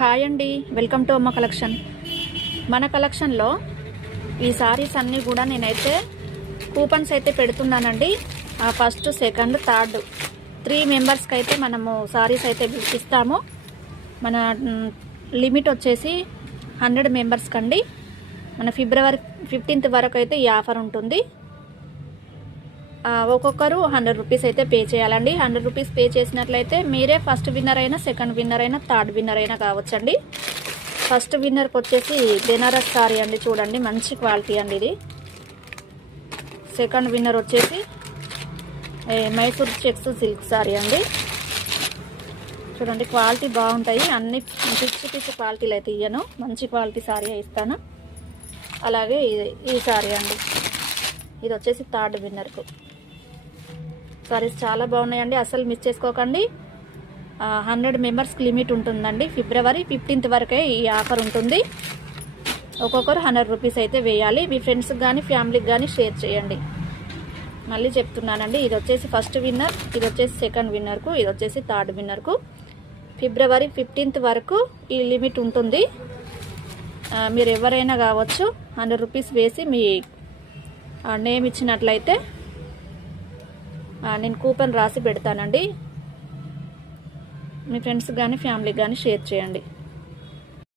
Hi అండి, welcome to అమ్మ collection. మన కలెక్షన్లో ఈ సారీస్ అన్నీ కూడా నేనైతే కూపన్స్ అయితే పెడుతున్నానండి. ఫస్ట్, సెకండ్, థర్డ్ 3 మెంబర్స్కి అయితే మనము సారీస్ అయితే ఇస్తాము. మన లిమిట్ వచ్చేసి 100 మెంబర్స్కి అండి. మన ఫిబ్రవరి 15th వరకు అయితే ఈ ఆఫర్ ఉంటుంది. ఒక్కొక్కరు 100 రూపీస్ అయితే పే చేయాలండి. 100 రూపీస్ పే చేసినట్లయితే మీరే ఫస్ట్ విన్నర్ అయినా, సెకండ్ విన్నర్ అయినా, థర్డ్ విన్నర్ అయినా కావచ్చండి. ఫస్ట్ విన్నర్కి వచ్చేసి బెనారస్ సారీ అండి, చూడండి మంచి క్వాలిటీ అండి ఇది. సెకండ్ విన్నర్ వచ్చేసి మైసూర్ చెక్స్ సిల్క్ సారీ అండి. చూడండి క్వాలిటీ బాగుంటాయి, అన్ని పిచ్చి క్వాలిటీలు అయితే ఇయ్యను, మంచి క్వాలిటీ సారీ ఇస్తాను. అలాగే ఈ సారీ అండి, ఇది వచ్చేసి థర్డ్ విన్నర్కు. సారీస్ చాలా బాగున్నాయండి, అసలు మిస్ చేసుకోకండి. 100 మెంబర్స్కి లిమిట్ ఉంటుందండి. ఫిబ్రవరి 15th వరకే ఈ ఆఫర్ ఉంటుంది. ఒక్కొక్కరు 100 రూపీస్ అయితే వేయాలి. మీ ఫ్రెండ్స్కి కానీ ఫ్యామిలీకి కానీ షేర్ చేయండి. మళ్ళీ చెప్తున్నానండి, ఇది వచ్చేసి ఫస్ట్ విన్నర్, ఇది వచ్చేసి సెకండ్ విన్నర్కు, ఇది వచ్చేసి థర్డ్ విన్నర్కు. ఫిబ్రవరి 15th వరకు ఈ లిమిట్ ఉంటుంది. మీరు ఎవరైనా కావచ్చు. 100 రూపీస్ వేసి మీ నేమ్ ఇచ్చినట్లయితే నేను కూపన్ రాసి పెడతానండి. మీ ఫ్రెండ్స్ కానీ ఫ్యామిలీకి కానీ షేర్ చేయండి.